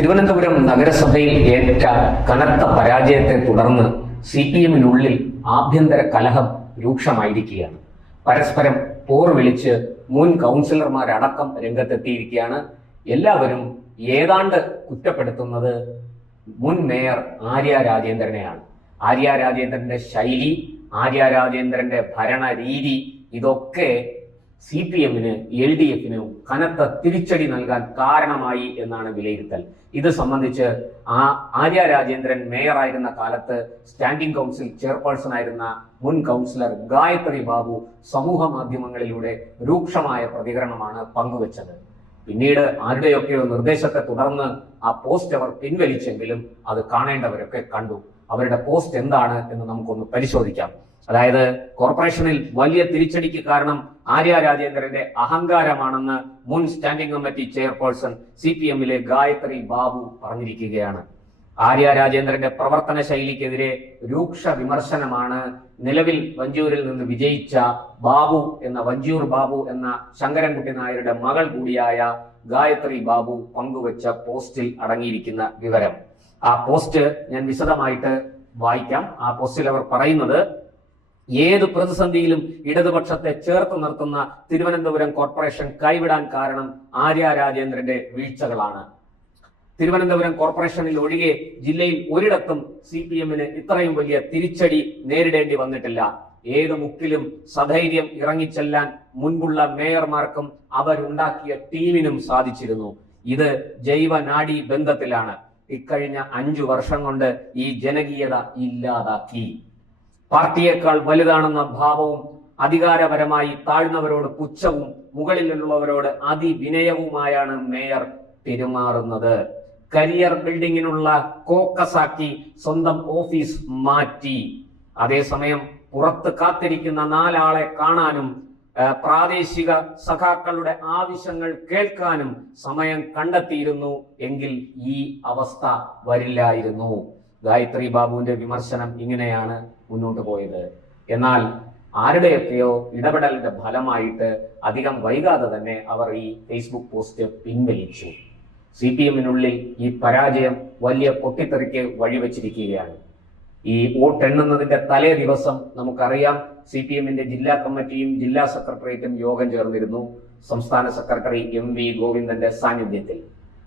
തിരുവനന്തപുരം നഗരസഭയിൽ ഏറ്റ കനത്ത പരാജയത്തെ തുടർന്ന് സി പി എമ്മിനുള്ളിൽ ആഭ്യന്തര കലഹം രൂക്ഷമായിരിക്കുകയാണ്. പരസ്പരം പോർ വിളിച്ച് മുൻ കൗൺസിലർമാരടക്കം രംഗത്തെത്തിയിരിക്കുകയാണ്. എല്ലാവരും ഏതാണ്ട് കുറ്റപ്പെടുത്തുന്നത് മുൻ മേയർ ആര്യ രാജേന്ദ്രനെയാണ്. ആര്യ രാജേന്ദ്രന്റെ ശൈലി ആര്യ രാജേന്ദ്രന്റെ ഭരണ രീതി ഇതൊക്കെ സി പി എമ്മിന് എൽ ഡി എഫിനും കനത്ത തിരിച്ചടി നൽകാൻ കാരണമായി എന്നാണ് വിലയിരുത്തൽ. ഇത് സംബന്ധിച്ച് ആ ആര്യ രാജേന്ദ്രൻ മേയറായിരുന്ന കാലത്ത് സ്റ്റാൻഡിംഗ് കൗൺസിൽ ചെയർപേഴ്സൺ ആയിരുന്ന മുൻ കൗൺസിലർ ഗായത്രി ബാബു സമൂഹ മാധ്യമങ്ങളിലൂടെ രൂക്ഷമായ പ്രതികരണമാണ് പങ്കുവച്ചത്. പിന്നീട് ആരുടെയൊക്കെയോ നിർദ്ദേശത്തെ തുടർന്ന് ആ പോസ്റ്റ് അവർ പിൻവലിച്ചെങ്കിലും അത് കാണേണ്ടവരൊക്കെ കണ്ടു. അവരുടെ പോസ്റ്റ് എന്താണ് എന്ന് നമുക്കൊന്ന് പരിശോധിക്കാം. അതായത് കോർപ്പറേഷനിൽ വലിയ തിരിച്ചടിക്ക് കാരണം ആര്യ രാജേന്ദ്രന്റെ അഹങ്കാരമാണെന്ന് മുൻ standing committee chairperson C P എമ്മിലെ ഗായത്രി ബാബു പറഞ്ഞിരിക്കുകയാണ്. ആര്യ രാജേന്ദ്രന്റെ പ്രവർത്തന ശൈലിക്കെതിരെ രൂക്ഷ വിമർശനമാണ് നിലവിൽ വഞ്ചൂരിൽ നിന്ന് വിജയിച്ച ബാബു എന്ന വഞ്ചൂർ ബാബു എന്ന ശങ്കരൻകുട്ടി നായരുടെ മകൾ കൂടിയായ ഗായത്രി ബാബു പങ്കുവച്ച പോസ്റ്റിൽ അടങ്ങിയിരിക്കുന്ന വിവരം. ആ പോസ്റ്റ് ഞാൻ വിശദമായിട്ട് വായിക്കാം. ആ പോസ്റ്റിൽ അവർ പറയുന്നത് ഏത് പ്രതിസന്ധിയിലും ഇടതുപക്ഷത്തെ ചേർത്ത് നിർത്തുന്ന തിരുവനന്തപുരം കോർപ്പറേഷൻ കൈവിടാൻ കാരണം ആര്യ രാജേന്ദ്രന്റെ വീഴ്ചകളാണ്. തിരുവനന്തപുരം കോർപ്പറേഷനിൽ ഒഴികെ ജില്ലയിൽ ഒരിടത്തും സി പി എമ്മിന് ഇത്രയും വലിയ തിരിച്ചടി നേരിടേണ്ടി വന്നിട്ടില്ല. ഏത് മുക്കിലും സധൈര്യം ഇറങ്ങിച്ചെല്ലാൻ മുൻപുള്ള മേയർമാർക്കും അവരുണ്ടാക്കിയ ടീമിനും സാധിച്ചിരുന്നു. ഇത് ജൈവ നാഡി ബന്ധത്തിലാണ്. ഇക്കഴിഞ്ഞ അഞ്ചു വർഷം കൊണ്ട് ഈ ജനകീയത ഇല്ലാതാക്കി. പാർട്ടിയേക്കാൾ വലുതാണെന്ന ഭാവവും അധികാരപരമായി താഴ്ന്നവരോട് പുച്ഛവും മുകളിലുള്ളവരോട് അതിവിനയവുമായാണ് മേയർ പെരുമാറുന്നത്. കരിയർ ബിൽഡിങ്ങിനുള്ള കോക്കസാക്കി സ്വന്തം ഓഫീസ് മാറ്റി. അതേസമയം പുറത്ത് കാത്തിരിക്കുന്ന നാലാളെ കാണാനും പ്രാദേശിക സഖാക്കളുടെ ആവശ്യങ്ങൾ കേൾക്കാനും സമയം കണ്ടെത്തിയിരുന്നു എങ്കിൽ ഈ അവസ്ഥ വരില്ലായിരുന്നു. ഗായത്രി ബാബുവിന്റെ വിമർശനം ഇങ്ങനെയാണ്. മുന്നോട്ട് പോയത്. എന്നാൽ ആരുടെയൊക്കെയോ ഇടപെടലിന്റെ ഫലമായിട്ട് അധികം വൈകാതെ തന്നെ അവർ ഈ ഫേസ്ബുക്ക് പോസ്റ്റ് പിൻവലിച്ചു. സി പി എമ്മിനുള്ളിൽ ഈ പരാജയം വലിയ പൊട്ടിത്തെറിക്ക് വഴിവെച്ചിരിക്കുകയാണ്. ഈ വോട്ട് എണ്ണുന്നതിന്റെ തലേ ദിവസം നമുക്കറിയാം സി പി എമ്മിന്റെ ജില്ലാ കമ്മിറ്റിയും ജില്ലാ സെക്രട്ടേറിയറ്റും യോഗം ചേർന്നിരുന്നു സംസ്ഥാന സെക്രട്ടറി എം വി ഗോവിന്ദന്റെ സാന്നിധ്യത്തിൽ.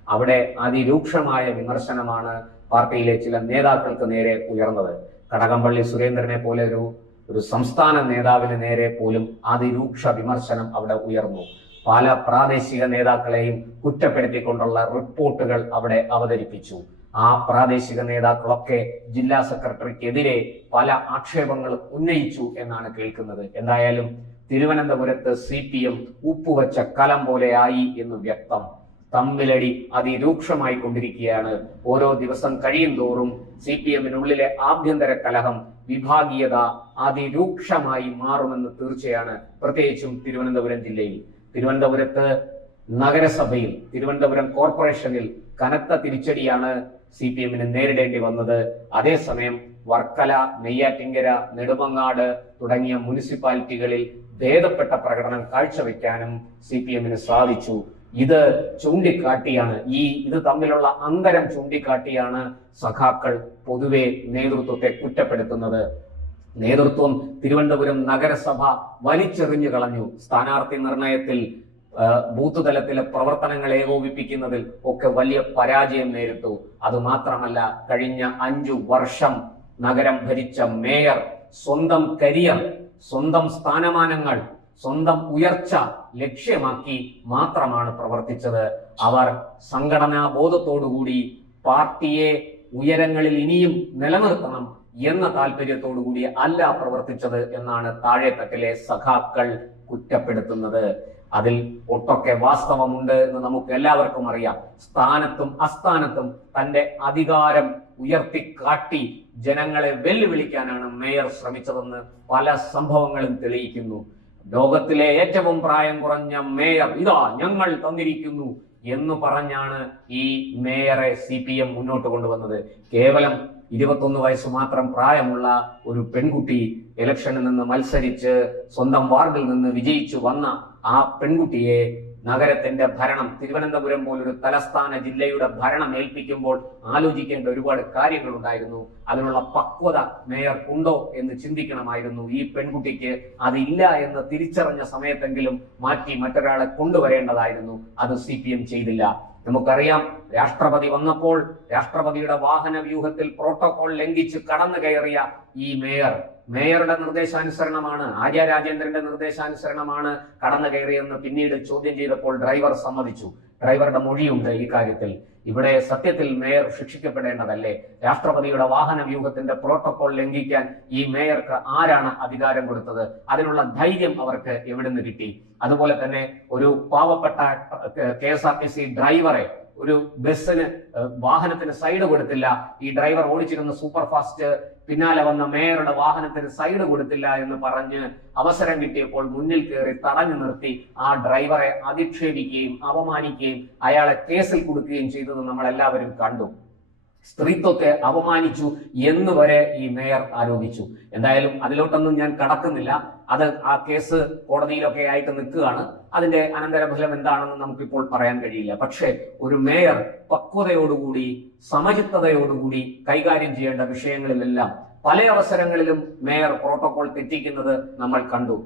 അവിടെ അതിരൂക്ഷമായ വിമർശനമാണ് പാർട്ടിയിലെ ചില നേതാക്കൾക്ക് നേരെ ഉയർന്നത്. കടകംപള്ളി സുരേന്ദ്രനെ പോലെ ഒരു ഒരു സംസ്ഥാന നേതാവിന് നേരെ പോലും അതിരൂക്ഷ വിമർശനം അവിടെ ഉയർന്നു. പല പ്രാദേശിക നേതാക്കളെയും കുറ്റപ്പെടുത്തിക്കൊണ്ടുള്ള റിപ്പോർട്ടുകൾ അവിടെ അവതരിപ്പിച്ചു. ആ പ്രാദേശിക നേതാക്കളൊക്കെ ജില്ലാ സെക്രട്ടറിക്കെതിരെ പല ആക്ഷേപങ്ങളും ഉന്നയിച്ചു എന്നാണ് കേൾക്കുന്നത്. എന്തായാലും തിരുവനന്തപുരത്ത് സി പി എം ഉപ്പുവച്ച കലം പോലെയായി എന്ന് വ്യക്തം. തമ്മിലടി അതിരൂക്ഷമായി കൊണ്ടിരിക്കുകയാണ്. ഓരോ ദിവസം കഴിയും തോറും സി പി എമ്മിനുള്ളിലെ ആഭ്യന്തര കലഹം വിഭാഗീയത അതിരൂക്ഷമായി മാറുമെന്ന് തീർച്ചയാണ് പ്രത്യേകിച്ചും തിരുവനന്തപുരം ജില്ലയിൽ. തിരുവനന്തപുരത്ത് നഗരസഭയിൽ തിരുവനന്തപുരം കോർപ്പറേഷനിൽ കനത്ത തിരിച്ചടിയാണ് സി പി എമ്മിന് നേരിടേണ്ടി വന്നത്. അതേസമയം വർക്കല നെയ്യാറ്റിങ്കര നെടുമങ്ങാട് തുടങ്ങിയ മുനിസിപ്പാലിറ്റികളിൽ ഭേദപ്പെട്ട പ്രകടനം കാഴ്ചവെക്കാനും സി പി എമ്മിന് സാധിച്ചു. ഇത് ചൂണ്ടിക്കാട്ടിയാണ്. ഈ ഇത് തമ്മിലുള്ള അന്തരം ചൂണ്ടിക്കാട്ടിയാണ് സഖാക്കൾ പൊതുവെ നേതൃത്വത്തെ കുറ്റപ്പെടുത്തുന്നത്. നേതൃത്വം തിരുവനന്തപുരം നഗരസഭ വലിച്ചെറിഞ്ഞു കളഞ്ഞു. സ്ഥാനാർത്ഥി നിർണയത്തിൽ ബൂത്ത് തലത്തിലെ പ്രവർത്തനങ്ങൾ ഏകോപിപ്പിക്കുന്നതിൽ ഒക്കെ വലിയ പരാജയം നേരിട്ടു. അതുമാത്രമല്ല കഴിഞ്ഞ അഞ്ചു വർഷം നഗരം ഭരിച്ച മേയർ സ്വന്തം കരിയർ സ്വന്തം സ്ഥാനമാനങ്ങൾ സ്വന്തം ഉയർച്ച ലക്ഷ്യമാക്കി മാത്രമാണ് പ്രവർത്തിച്ചത്. അവർ സംഘടനാ ബോധത്തോടുകൂടി പാർട്ടിയെ ഉയരങ്ങളിൽ ഇനിയും നിലനിർത്തണം എന്ന താല്പര്യത്തോടുകൂടി അല്ല പ്രവർത്തിച്ചത് എന്നാണ് താഴെത്തട്ടിലെ സഖാക്കൾ കുറ്റപ്പെടുത്തുന്നത്. അതിൽ ഒട്ടൊക്കെ വാസ്തവമുണ്ട് എന്ന് നമുക്ക് എല്ലാവർക്കും അറിയാം. സ്ഥാനത്തും അസ്ഥാനത്തും തന്റെ അധികാരം ഉയർത്തിക്കാട്ടി ജനങ്ങളെ വെല്ലുവിളിക്കാനാണ് മേയർ ശ്രമിച്ചതെന്ന് പല സംഭവങ്ങളും തെളിയിക്കുന്നു. ലോകത്തിലെ ഏറ്റവും പ്രായം കുറഞ്ഞ മേയർ ഇതാ ഞങ്ങൾ തന്നിരിക്കുന്നു എന്ന് പറഞ്ഞാണ് ഈ മേയറെ സി പി എം മുന്നോട്ട് കൊണ്ടുവന്നത്. കേവലം ഇരുപത്തൊന്ന് വയസ്സ് മാത്രം പ്രായമുള്ള ഒരു പെൺകുട്ടി ഇലക്ഷനിൽ നിന്ന് മത്സരിച്ച് സ്വന്തം വാർഡിൽ നിന്ന് വിജയിച്ചു വന്ന ആ പെൺകുട്ടിയെ നഗരത്തിന്റെ ഭരണം തിരുവനന്തപുരം പോലൊരു തലസ്ഥാന ജില്ലയുടെ ഭരണം ഏൽപ്പിക്കുമ്പോൾ ആലോചിക്കേണ്ട ഒരുപാട് കാര്യങ്ങൾ ഉണ്ടായിരുന്നു അതിനുള്ള പക്വത മേയർ മേയർക്കുണ്ടോ എന്ന് ചിന്തിക്കണമായിരുന്നു. ഈ പെൺകുട്ടിക്ക് അത് ഇല്ല എന്ന് തിരിച്ചറിഞ്ഞ സമയത്തെങ്കിലും മാറ്റി മറ്റൊരാളെ കൊണ്ടുവരേണ്ടതായിരുന്നു. അത് സി ചെയ്തില്ല. നമുക്കറിയാം രാഷ്ട്രപതി വന്നപ്പോൾ രാഷ്ട്രപതിയുടെ വാഹന വ്യൂഹത്തിൽ പ്രോട്ടോകോൾ ലംഘിച്ച് കടന്നു കയറിയ ഈ മേയർ. മേയറുടെ നിർദ്ദേശാനുസരണമാണ് ആര്യ രാജേന്ദ്രന്റെ നിർദ്ദേശാനുസരണമാണ് കടന്നു കയറിയെന്ന് പിന്നീട് ചോദ്യം ചെയ്തപ്പോൾ ഡ്രൈവർ സമ്മതിച്ചു. ഡ്രൈവറുടെ മൊഴിയുണ്ട് ഈ കാര്യത്തിൽ. ഇവിടെ സത്യത്തിൽ മേയർ ശിക്ഷിക്കപ്പെടേണ്ടതല്ലേ? രാഷ്ട്രപതിയുടെ വാഹന വ്യൂഹത്തിന്റെ പ്രോട്ടോകോൾ ലംഘിക്കാൻ ഈ മേയർക്ക് ആരാണ് അധികാരം കൊടുത്തത്? അതിനുള്ള ധൈര്യം അവർക്ക് എവിടെ നിന്ന് കിട്ടി? അതുപോലെ തന്നെ ഒരു പാവപ്പെട്ട K S R T C ഡ്രൈവറെ ഒരു ബസ്സിന് വാഹനത്തിന് സൈഡ് കൊടുത്തില്ല. ഈ ഡ്രൈവർ ഓടിച്ചിരുന്ന സൂപ്പർ ഫാസ്റ്റ് പിന്നാലെ വന്ന മേയറുടെ വാഹനത്തിന് സൈഡ് കൊടുത്തില്ല എന്ന് പറഞ്ഞ് അവസരം കിട്ടിയപ്പോൾ മുന്നിൽ കയറി തടഞ്ഞു നിർത്തി. ആ ഡ്രൈവറെ അധിക്ഷേപിക്കുകയും അപമാനിക്കുകയും അയാളെ കേസിൽ കൊടുക്കുകയും ചെയ്തത് നമ്മൾ എല്ലാവരും കണ്ടു. സ്ത്രീത്വത്തെ അപമാനിച്ചു എന്ന് വരെ ഈ മേയർ ആരോപിച്ചു. എന്തായാലും അതിലോട്ടൊന്നും ഞാൻ കടക്കുന്നില്ല. അത് ആ കേസ് കോടതിയിലൊക്കെ ആയിട്ട് നിൽക്കുകയാണ്. അതിന്റെ അനന്തരഫലം എന്താണെന്ന് നമുക്കിപ്പോൾ പറയാൻ കഴിയില്ല. പക്ഷേ ഒരു മേയർ പക്വതയോടുകൂടി സമചിത്തതയോടുകൂടി കൈകാര്യം ചെയ്യേണ്ട വിഷയങ്ങളിലെല്ലാം പല അവസരങ്ങളിലും മേയർ പ്രോട്ടോകോൾ തെറ്റിക്കുന്നത് നമ്മൾ കണ്ടു.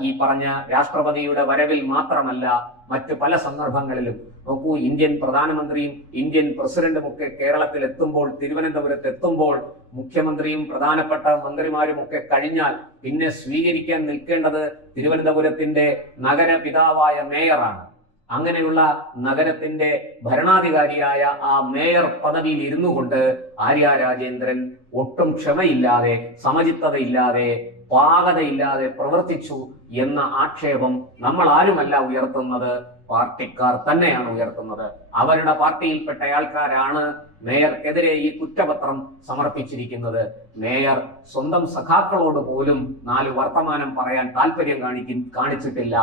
ഈ പറഞ്ഞ രാഷ്ട്രപതിയുടെ വരവിൽ മാത്രമല്ല മറ്റ് പല സന്ദർഭങ്ങളിലും നോക്കൂ ഇന്ത്യൻ പ്രധാനമന്ത്രിയും ഇന്ത്യൻ പ്രസിഡന്റും ഒക്കെ കേരളത്തിൽ എത്തുമ്പോൾ തിരുവനന്തപുരത്ത് എത്തുമ്പോൾ മുഖ്യമന്ത്രിയും പ്രധാനപ്പെട്ട മന്ത്രിമാരും ഒക്കെ കഴിഞ്ഞാൽ പിന്നെ സ്വീകരിക്കാൻ നിൽക്കേണ്ടത് തിരുവനന്തപുരത്തിന്റെ നഗരപിതാവായ മേയറാണ്. അങ്ങനെയുള്ള നഗരത്തിന്റെ ഭരണാധികാരിയായ ആ മേയർ പദവിയിൽ ഇരുന്നു കൊണ്ട് ആര്യ രാജേന്ദ്രൻ ഒട്ടും ക്ഷമയില്ലാതെ സമചിത്തതയില്ലാതെ പാകതയില്ലാതെ പ്രവർത്തിച്ചു എന്ന ആക്ഷേപം നമ്മൾ ആരുമല്ല ഉയർത്തുന്നത്. പാർട്ടിക്കാർ തന്നെയാണ് ഉയർത്തുന്നത്. അവരുടെ പാർട്ടിയിൽപ്പെട്ട ആൾക്കാരാണ് മേയർക്കെതിരെ ഈ കുറ്റപത്രം സമർപ്പിച്ചിരിക്കുന്നത്. മേയർ സ്വന്തം സഖാക്കളോട് പോലും നാല് വർത്തമാനം പറയാൻ താല്പര്യം കാണിക്കും കാണിച്ചിട്ടില്ല.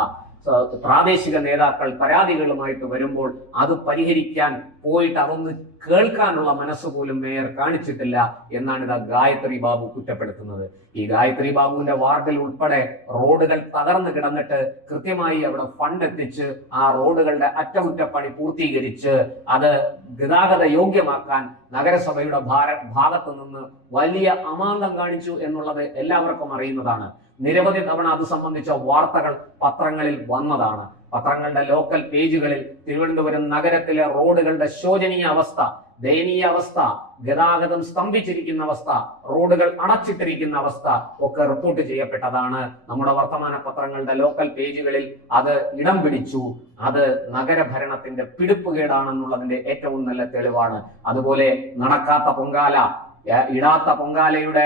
പ്രാദേശിക നേതാക്കൾ പരാതികളുമായിട്ട് വരുമ്പോൾ അത് പരിഹരിക്കാൻ പോയിട്ട് അതൊന്ന് കേൾക്കാനുള്ള മനസ്സ് പോലും മേയർ കാണിച്ചിട്ടില്ല എന്നാണ് ഇതാ ഗായത്രി ബാബു കുറ്റപ്പെടുത്തുന്നത്. ഈ ഗായത്രി ബാബുവിന്റെ വാർഡിൽ ഉൾപ്പെടെ റോഡുകൾ തകർന്നു കിടന്നിട്ട് കൃത്യമായി അവിടെ ഫണ്ട് എത്തിച്ച് ആ റോഡുകളുടെ അറ്റകുറ്റപ്പണി പൂർത്തീകരിച്ച് അത് ഗതാഗത യോഗ്യമാക്കാൻ നഗരസഭയുടെ ഭാര ഭാഗത്തു നിന്ന് വലിയ അമാന്തം കാണിച്ചു എന്നുള്ളത് എല്ലാവർക്കും അറിയുന്നതാണ്. നിരവധി തവണ അത് സംബന്ധിച്ച വാർത്തകൾ പത്രങ്ങളിൽ വന്നതാണ്. പത്രങ്ങളുടെ ലോക്കൽ പേജുകളിൽ തിരുവനന്തപുരം നഗരത്തിലെ റോഡുകളുടെ ശോചനീയ അവസ്ഥ ദയനീയ അവസ്ഥ ഗതാഗതം സ്തംഭിച്ചിരിക്കുന്ന അവസ്ഥ റോഡുകൾ അടച്ചിട്ടിരിക്കുന്ന അവസ്ഥ ഒക്കെ റിപ്പോർട്ട് ചെയ്യപ്പെട്ടതാണ്. നമ്മുടെ വർത്തമാന പത്രങ്ങളുടെ ലോക്കൽ പേജുകളിൽ അത് ഇടം പിടിച്ചു. അത് നഗരഭരണത്തിന്റെ പിടിപ്പുകേടാണെന്നുള്ളതിന്റെ ഏറ്റവും നല്ല തെളിവാണ്. അതുപോലെ നടക്കാത്ത പൊങ്കാല ഇടാത്ത പൊങ്കാലയുടെ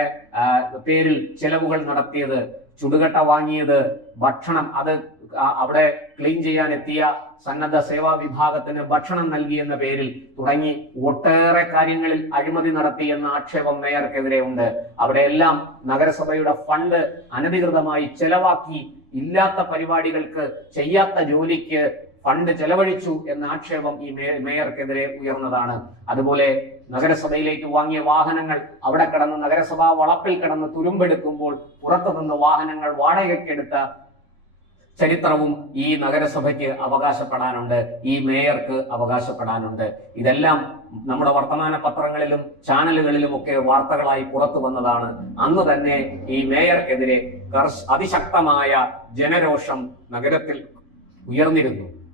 പേരിൽ ചെലവുകൾ നടത്തിയത് ചുടുകട്ട വാങ്ങിയത് ഭക്ഷണം അത് അവിടെ ക്ലീൻ ചെയ്യാൻ എത്തിയ സന്നദ്ധ സേവാ വിഭാഗത്തിന് ഭക്ഷണം നൽകി എന്ന പേരിൽ തുടങ്ങി ഒട്ടേറെ കാര്യങ്ങളിൽ അഴിമതി നടത്തി എന്ന ആക്ഷേപം മേയർക്കെതിരെ ഉണ്ട്. അവിടെയെല്ലാം നഗരസഭയുടെ ഫണ്ട് അനധികൃതമായി ചെലവാക്കി ഇല്ലാത്ത പരിപാടികൾക്ക് ചെയ്യാത്ത ജോലിക്ക് ഫണ്ട് ചെലവഴിച്ചു എന്ന ആക്ഷേപം ഈ മേയർക്കെതിരെ ഉയർന്നതാണ്. അതുപോലെ നഗരസഭയിലേക്ക് വാങ്ങിയ വാഹനങ്ങൾ അവിടെ കിടന്ന് നഗരസഭാ വളപ്പിൽ കിടന്ന് തുരുമ്പെടുക്കുമ്പോൾ പുറത്തു നിന്ന് വാഹനങ്ങൾ വാടകയ്ക്കെടുത്ത ചരിത്രവും ഈ നഗരസഭയ്ക്ക് അവകാശപ്പെടാനുണ്ട്. ഈ മേയർക്ക് അവകാശപ്പെടാനുണ്ട്. ഇതെല്ലാം നമ്മുടെ വർത്തമാന പത്രങ്ങളിലും ചാനലുകളിലും ഒക്കെ വാർത്തകളായി പുറത്തു വന്നതാണ്. അന്ന് തന്നെ ഈ മേയർക്കെതിരെ അതിശക്തമായ ജനരോഷം നഗരത്തിൽ ഉയർന്നിരുന്നു.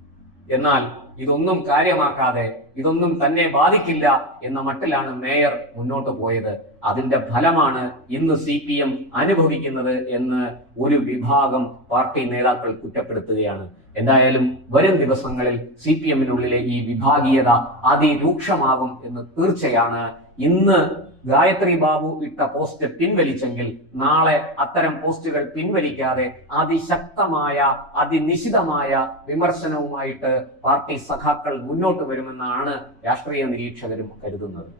എന്നാൽ ഇതൊന്നും കാര്യമാക്കാതെ ഇതൊന്നും തന്നെ ബാധിക്കില്ല എന്ന മട്ടിലാണ് മേയർ മുന്നോട്ട് പോയത്. അതിന്റെ ഫലമാണ് ഇന്ന് സി പി എം അനുഭവിക്കുന്നത് എന്ന് ഒരു വിഭാഗം പാർട്ടി നേതാക്കൾ കുറ്റപ്പെടുത്തുകയാണ്. എന്തായാലും വരും ദിവസങ്ങളിൽ സി പി എമ്മിനുള്ളിലെ ഈ വിഭാഗീയത അതിരൂക്ഷമാകും എന്ന് തീർച്ചയാണ് ഇന്ന് ഗായത്രി ബാബു ഇട്ട പോസ്റ്റ് പിൻവലിച്ചെങ്കിൽ നാളെ അത്തരം പോസ്റ്റുകൾ പിൻവലിക്കാതെ അതിശക്തമായ അതിനിശിതമായ വിമർശനവുമായിട്ട് പാർട്ടി സഖാക്കൾ മുന്നോട്ട് വരുമെന്നാണ് രാഷ്ട്രീയ നിരീക്ഷകരും കരുതുന്നത്.